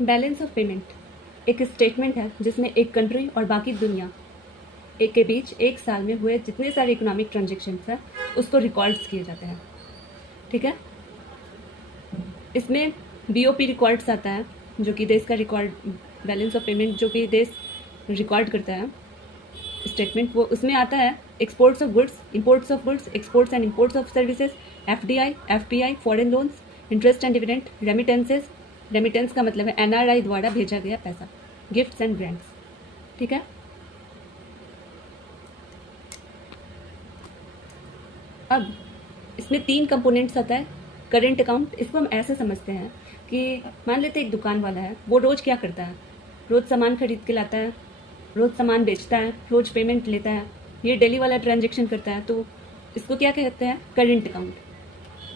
Balance of payment एक statement है जिसमें एक कंट्री और बाकी दुनिया एक के बीच एक साल में हुए जितने सारे इकोनॉमिक ट्रांजेक्शन्स हैं उसको रिकॉर्ड्स किए जाते हैं। ठीक है, इसमें बीओपी रिकॉर्ड्स आता है जो कि देश का रिकॉर्ड, बैलेंस ऑफ पेमेंट जो कि देश रिकॉर्ड करता है स्टेटमेंट, वो उसमें आता है exports of goods, imports of goods, exports and imports of services, FDI, FPI, foreign loans, interest and dividend, remittances, remittance का मतलब है एनआरआई द्वारा भेजा गया पैसा, गिफ्ट्स एंड ग्रांट्स। ठीक है, अब इसमें 3 कंपोनेंट्स आता है। करेंट अकाउंट, इसको हम ऐसे समझते हैं कि मान लेते एक दुकान वाला है, वो रोज़ क्या करता है, रोज़ सामान खरीद के लाता है, रोज़ सामान बेचता है, रोज़ पेमेंट लेता है, ये डेली वाला ट्रांजेक्शन करता है, तो इसको क्या कहते हैं, करेंट अकाउंट।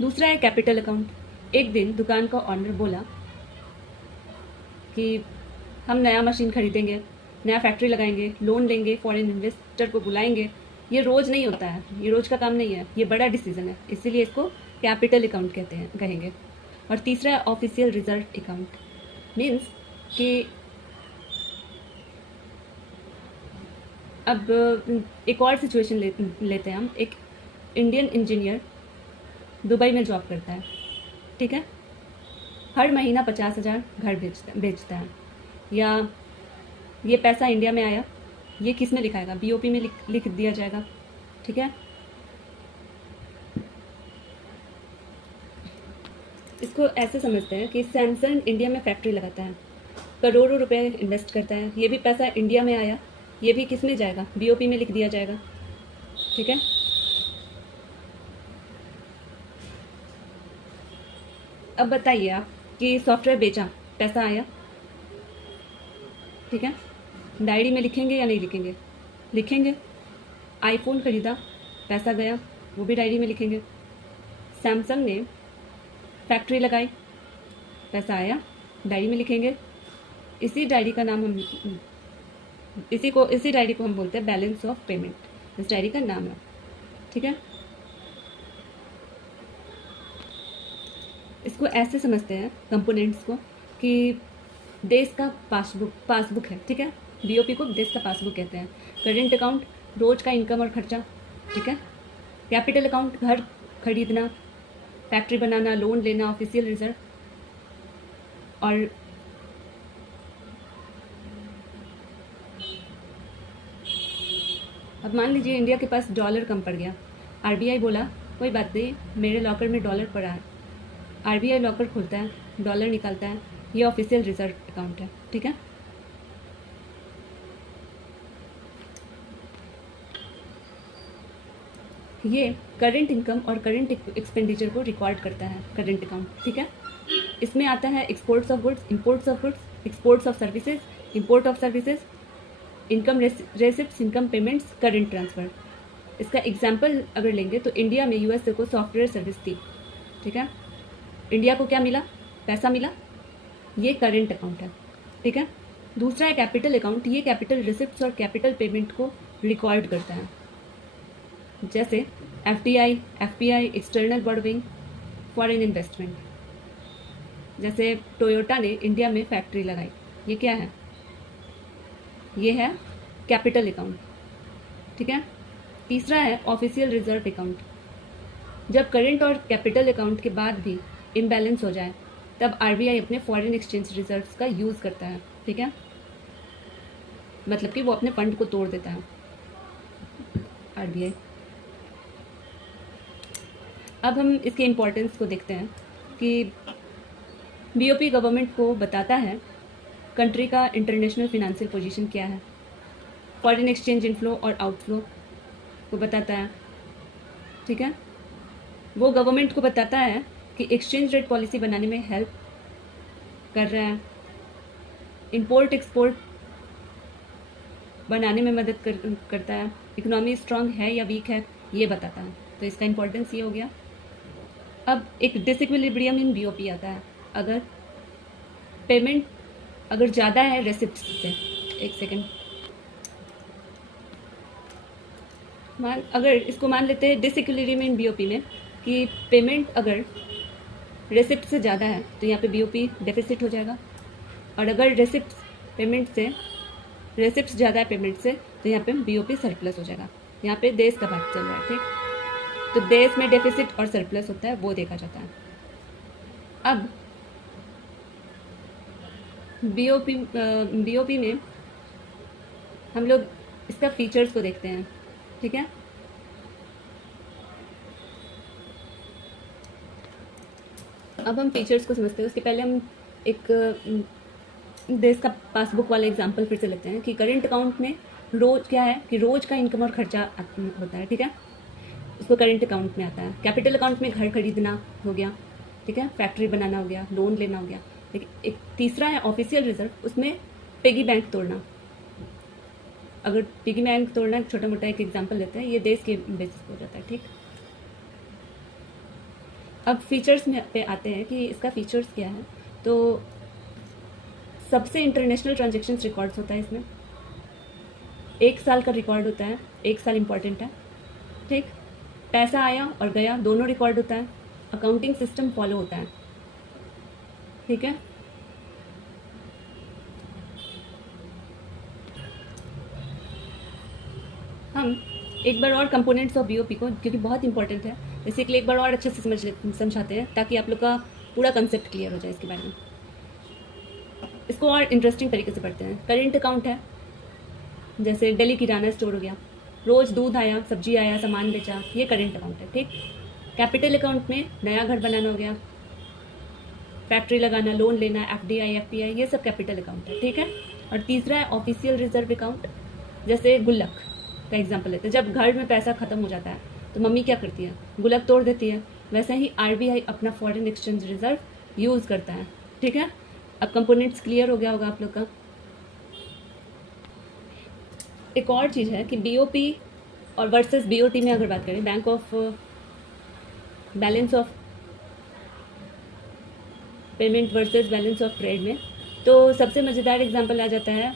दूसरा है कैपिटल अकाउंट। एक दिन दुकान का ऑनर बोला कि हम नया मशीन खरीदेंगे, नया फैक्ट्री लगाएंगे, लोन लेंगे, फॉरेन इन्वेस्टर को बुलाएंगे। ये रोज़ नहीं होता है, ये रोज़ का काम नहीं है, ये बड़ा डिसीजन है, इसीलिए इसको कैपिटल अकाउंट कहते हैं, कहेंगे। और तीसरा है ऑफिशियल रिजर्व अकाउंट। मीन्स कि अब एक और सिचुएशन लेते हैं हम। एक इंडियन इंजीनियर दुबई में जॉब करता है, ठीक है, हर महीना 50,000 घर बेचता है, या ये पैसा इंडिया में आया, ये किस में लिखाएगा, बीओपी में लिख दिया जाएगा। ठीक है, इसको ऐसे समझते हैं कि सैमसंग इंडिया में फैक्ट्री लगाता है, करोड़ों रुपए इन्वेस्ट करता है, ये भी पैसा इंडिया में आया, ये भी किस में जाएगा, बीओपी में लिख दिया जाएगा। ठीक है, अब बताइए आप कि सॉफ्टवेयर बेचा, पैसा आया, ठीक है, डायरी में लिखेंगे या नहीं लिखेंगे, लिखेंगे। आईफोन खरीदा, पैसा गया, वो भी डायरी में लिखेंगे। सैमसंग ने फैक्ट्री लगाई, पैसा आया, डायरी में लिखेंगे। इसी डायरी का नाम हम इसी डायरी को हम बोलते हैं बैलेंस ऑफ पेमेंट, इस डायरी का नाम है। ठीक है, इसको ऐसे समझते हैं कंपोनेंट्स को कि देश का पासबुक है, ठीक है, बीओपी को देश का पासबुक कहते हैं। करेंट अकाउंट रोज का इनकम और खर्चा, ठीक है। कैपिटल अकाउंट घर खरीदना, फैक्ट्री बनाना, लोन लेना, ऑफिशियल रिजर्व। और अब मान लीजिए इंडिया के पास डॉलर कम पड़ गया, आरबीआई बोला कोई बात नहीं, मेरे लॉकर में डॉलर पड़ा है, आरबीआई लॉकर खोलता है, डॉलर निकालता है, ये ऑफिशियल रिजर्व अकाउंट है। ठीक है, ये करंट इनकम और करंट एक्सपेंडिचर को रिकॉर्ड करता है करंट अकाउंट। ठीक है, इसमें आता है exports of goods, imports of goods, exports of services, import of services, income रेसिप्ट्स, income payments, current transfer. इसका एग्जाम्पल अगर लेंगे तो इंडिया में यूएसए को सॉफ्टवेयर सर्विस थी, ठीक है, इंडिया को क्या मिला, पैसा मिला, ये करंट अकाउंट है। ठीक है, दूसरा है कैपिटल अकाउंट, ये कैपिटल रिसिप्ट्स और कैपिटल पेमेंट को रिकॉर्ड करता है, जैसे FDI, FPI, external borrowing, foreign investment. जैसे टोयोटा ने इंडिया में फैक्ट्री लगाई, ये क्या है, ये है कैपिटल अकाउंट। ठीक है, तीसरा है ऑफिशियल रिजर्व अकाउंट। जब करंट और कैपिटल अकाउंट के बाद भी इम्बैलेंस हो जाए तब आरबीआई अपने फॉरेन एक्सचेंज रिजर्व्स का यूज़ करता है। ठीक है, मतलब कि वो अपने फंड को तोड़ देता है आरबीआई। अब हम इसके इम्पोर्टेंस को देखते हैं कि बीओपी गवर्नमेंट को बताता है कंट्री का इंटरनेशनल फिनेंशियल पोजीशन क्या है, फॉरेन एक्सचेंज इनफ्लो और आउटफ्लो को बताता है। ठीक है, वो गवर्नमेंट को बताता है कि एक्सचेंज रेट पॉलिसी बनाने में हेल्प कर रहा है, इंपोर्ट एक्सपोर्ट बनाने में मदद करता है, इकोनॉमी स्ट्रांग है या वीक है ये बताता है। तो इसका इम्पोर्टेंस ये हो गया। अब एक डिसइक्विलिब्रियम इन बीओपी आता है, अगर पेमेंट अगर ज़्यादा है रेसिप्ट से, एक सेकेंड, अगर इसको मान लेते हैं डिसइक्विलिब्रियम इन बीओपी में कि पेमेंट अगर रेसिप्ट से ज़्यादा है तो यहाँ पे बीओपी डेफिसिट हो जाएगा। और अगर रेसिप्ट पेमेंट से रेसिप्ट ज़्यादा है पेमेंट से तो यहाँ पे बीओपी सरप्लस हो जाएगा। यहाँ पे देश का बात चल रहा है, ठीक। तो देश में डेफिसिट और सरप्लस होता है, वो देखा जाता है। अब बीओपी में हम लोग इसका फीचर्स को देखते हैं, ठीक है। अब हम फीचर्स को समझते हैं, उसके पहले हम एक देश का पासबुक वाला एग्जांपल फिर से लेते हैं कि करंट अकाउंट में रोज क्या है कि रोज का इनकम और खर्चा होता है, ठीक है। उसको करंट अकाउंट में आता है। कैपिटल अकाउंट में घर खरीदना हो गया, ठीक है, फैक्ट्री बनाना हो गया, लोन लेना हो गया। ठीक, एक तीसरा है ऑफिशियल रिजर्व, उसमें पिगी बैंक तोड़ना। अगर पिगी बैंक तोड़ना छोटा मोटा एक एग्जांपल लेते हैं, ये देश के बेसिस पे हो जाता है, ठीक। अब फीचर्स में पे आते हैं कि इसका फीचर्स क्या है। तो सबसे इंटरनेशनल ट्रांजेक्शन्स रिकॉर्ड्स होता है इसमें, 1 साल का रिकॉर्ड होता है, 1 साल इम्पॉर्टेंट है, ठीक। पैसा आया और गया दोनों रिकॉर्ड होता है, अकाउंटिंग सिस्टम फॉलो होता है, ठीक है। हम एक बार और कंपोनेंट्स ऑफ बीओपी को, क्योंकि बहुत इंपॉर्टेंट है, बेसिकली एक बार और अच्छे से समझाते हैं ताकि आप लोग का पूरा कंसेप्ट क्लियर हो जाए इसके बारे में। इसको और इंटरेस्टिंग तरीके से पढ़ते हैं। करेंट अकाउंट है, जैसे दिल्ली किराना स्टोर हो गया, रोज़ दूध आया, सब्जी आया, सामान बेचा, ये करेंट अकाउंट है, ठीक। कैपिटल अकाउंट में नया घर बनाना हो गया, फैक्ट्री लगाना, लोन लेना, एफडीआई, एफपीआई, ये सब कैपिटल अकाउंट है, ठीक है। और तीसरा है ऑफिशियल रिजर्व अकाउंट, जैसे गुल्लक का एग्जाम्पल लेते हैं। जब घर में पैसा खत्म हो जाता है तो मम्मी क्या करती है, गुल्लक तोड़ देती है। वैसे ही आरबीआई अपना फॉरेन एक्सचेंज रिजर्व यूज़ करता है, ठीक है। अब कंपोनेंट्स क्लियर हो गया होगा आप लोग का। एक और चीज़ है कि बीओपी और वर्सेस बीओटी में अगर बात करें, bank of balance of payment versus balance of trade में, तो सबसे मज़ेदार एग्जांपल आ जाता है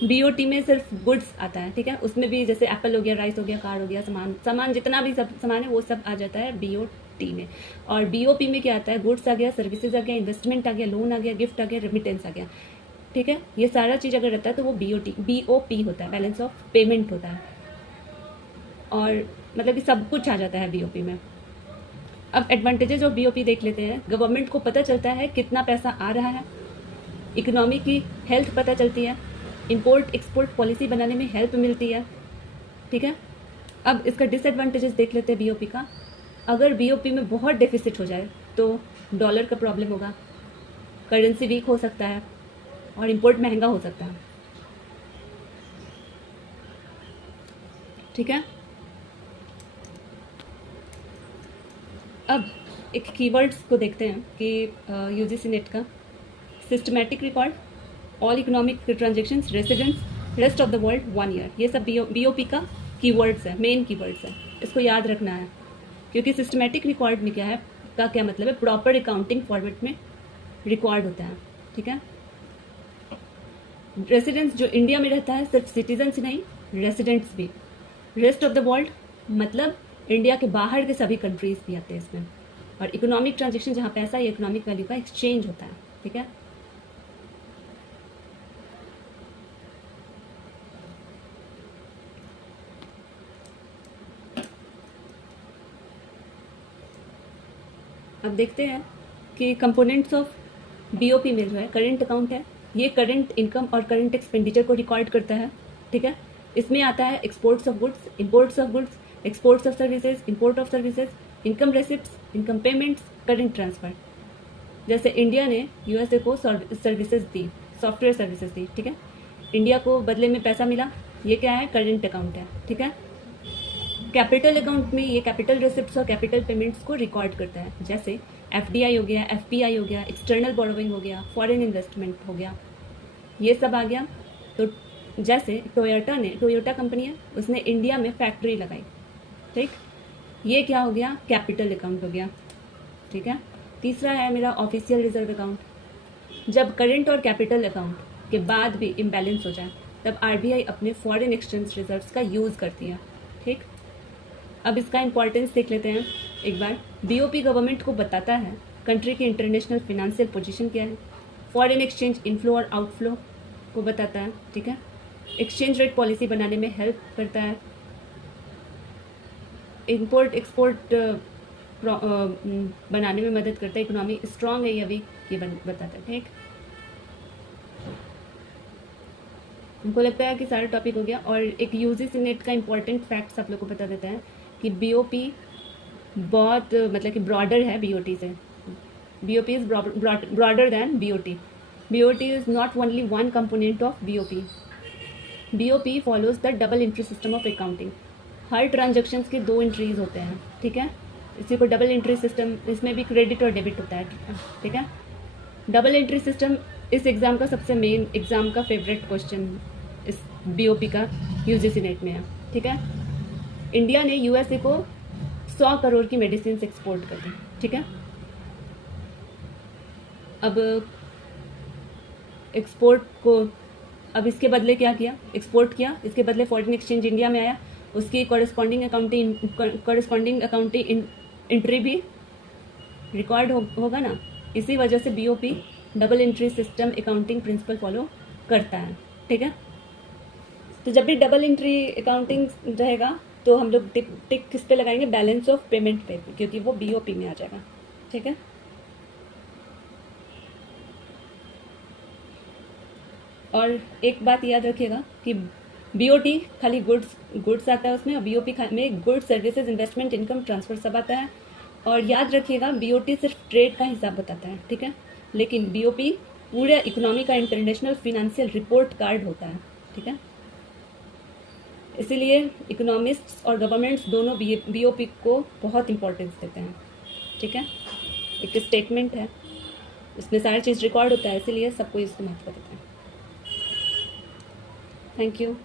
बीओटी में सिर्फ गुड्स आता है, ठीक है। उसमें भी जैसे एप्पल हो गया, राइस हो गया, कार हो गया, सामान जितना भी सब सामान है वो सब आ जाता है बीओटी में। और बीओपी में क्या आता है, गुड्स आ गया, सर्विसेज आ गया, इन्वेस्टमेंट आ गया, लोन आ गया, गिफ्ट आ गया, रेमिटेंस आ गया, ठीक है। ये सारा चीज़ अगर रहता है तो वो बीओपी होता है, बैलेंस ऑफ पेमेंट होता है। और मतलब कि सब कुछ आ जाता है बीओपी में। अब एडवांटेजेस ऑफ बीओपी देख लेते हैं। गवर्नमेंट को पता चलता है कितना पैसा आ रहा है, इकोनॉमी की हेल्थ पता चलती है, इंपोर्ट एक्सपोर्ट पॉलिसी बनाने में हेल्प मिलती है, ठीक है। अब इसका डिसएडवांटेजेस देख लेते हैं बीओपी का। अगर बीओपी में बहुत डेफिसिट हो जाए तो डॉलर का प्रॉब्लम होगा, करेंसी वीक हो सकता है और इंपोर्ट महंगा हो सकता है, ठीक है। अब एक कीवर्ड्स को देखते हैं कि यूजीसी नेट का systematic record, all economic transactions, residence, rest of the world 1 year, ये सब बीओपी का कीवर्ड्स है, मेन कीवर्ड्स है। इसको याद रखना है क्योंकि सिस्टमैटिक रिकॉर्ड में क्या है का क्या मतलब है, प्रॉपर अकाउंटिंग फॉर्मेट में रिकॉर्ड होता है, ठीक है। रेसिडेंस जो इंडिया में रहता है, सिर्फ सिटीजन्स ही नहीं, रेसिडेंट्स भी। रेस्ट ऑफ द वर्ल्ड मतलब इंडिया के बाहर के सभी कंट्रीज भी आते हैं इसमें। और इकोनॉमिक ट्रांजेक्शन जहाँ पैसा या इकोनॉमिक वैल्यू का एक्सचेंज होता है, ठीक है। अब देखते हैं कि कंपोनेंट्स ऑफ बीओपी में जो है करंट अकाउंट है, ये करंट इनकम और करंट एक्सपेंडिचर को रिकॉर्ड करता है, ठीक है। इसमें आता है exports of goods, imports of goods, exports of services, import of services, income रेसिप्ट्स, income payments, current transfer. जैसे इंडिया ने यूएसए को सर्विसेज दी, सॉफ्टवेयर सर्विसेज दी, ठीक है। इंडिया को बदले में पैसा मिला, ये क्या है, करंट अकाउंट है, ठीक है। कैपिटल अकाउंट में ये कैपिटल रिसिप्ट्स और कैपिटल पेमेंट्स को रिकॉर्ड करता है, जैसे एफडीआई हो गया, एफपीआई हो गया, एक्सटर्नल बोरोइंग हो गया, फॉरेन इन्वेस्टमेंट हो गया, ये सब आ गया। तो जैसे टोयोटा कंपनी है, उसने इंडिया में फैक्ट्री लगाई, ठीक, ये क्या हो गया, कैपिटल अकाउंट हो गया, ठीक है। तीसरा है मेरा ऑफिशियल रिजर्व अकाउंट। जब करंट और कैपिटल अकाउंट के बाद भी इम्बैलेंस हो जाए तब आरबीआई अपने फॉरेन एक्सचेंज रिजर्व्स का यूज़ करती है, ठीक। अब इसका इंपॉर्टेंस देख लेते हैं एक बार। बीओपी गवर्नमेंट को बताता है कंट्री की इंटरनेशनल फिनेंशियल पोजीशन क्या है, फॉरेन एक्सचेंज इनफ्लो और आउटफ्लो को बताता है, ठीक है। एक्सचेंज रेट पॉलिसी बनाने में हेल्प करता है। इंपोर्ट एक्सपोर्ट बनाने में मदद करता है। इकोनॉमी स्ट्रांग है या वीक ये बताता है, ठीक। हमको लगता है कि सारा टॉपिक हो गया। और एक यूजीसी नेट का इंपॉर्टेंट फैक्ट्स आप लोग को बता देता है कि बीओपी बहुत मतलब कि ब्रॉडर है बीओटी से। BOP is broader than BOT. BOT is not only one component of BOP. BOP follows the double entry system of accounting. हर ट्रांजेक्शन्स के 2 एंट्रीज होते हैं, ठीक है। इसी को डबल एंट्री सिस्टम, इसमें भी क्रेडिट और डेबिट होता है, ठीक है। डबल एंट्री सिस्टम इस एग्ज़ाम का सबसे मेन एग्ज़ाम का फेवरेट क्वेश्चन इस बीओपी का यूजीसी नेट में है, ठीक है। इंडिया ने यूएसए को 100 करोड़ की मेडिसिन एक्सपोर्ट कर दी, ठीक है। अब एक्सपोर्ट को, अब इसके बदले क्या किया, एक्सपोर्ट किया, इसके बदले फॉरेन एक्सचेंज इंडिया में आया, उसकी कॉरेस्पॉन्डिंग अकाउंटिंग एंट्री भी रिकॉर्ड होगा ना। इसी वजह से BOP double entry system accounting principle follow करता है, ठीक है। तो जब भी डबल एंट्री अकाउंटिंग रहेगा तो हम लोग टिक किस पे लगाएंगे, बैलेंस ऑफ पेमेंट पे, क्योंकि वो बीओपी में आ जाएगा, ठीक है। और एक बात याद रखिएगा कि बीओटी खाली गुड्स आता है उसमें, और बीओपी में goods services investment income transfer सब आता है। और याद रखिएगा बीओटी सिर्फ ट्रेड का हिसाब बताता है, ठीक है, लेकिन बीओपी पूरे इकोनॉमी का इंटरनेशनल फिनेंशियल रिपोर्ट कार्ड होता है, ठीक है। इसीलिए इकोनॉमिस्ट्स और गवर्नमेंट्स दोनों बीओपी को बहुत इंपॉर्टेंस देते हैं, ठीक है। एक स्टेटमेंट है, इसमें सारी चीज़ रिकॉर्ड होता है, इसीलिए सबको इसको महत्व देते हैं। Thank you.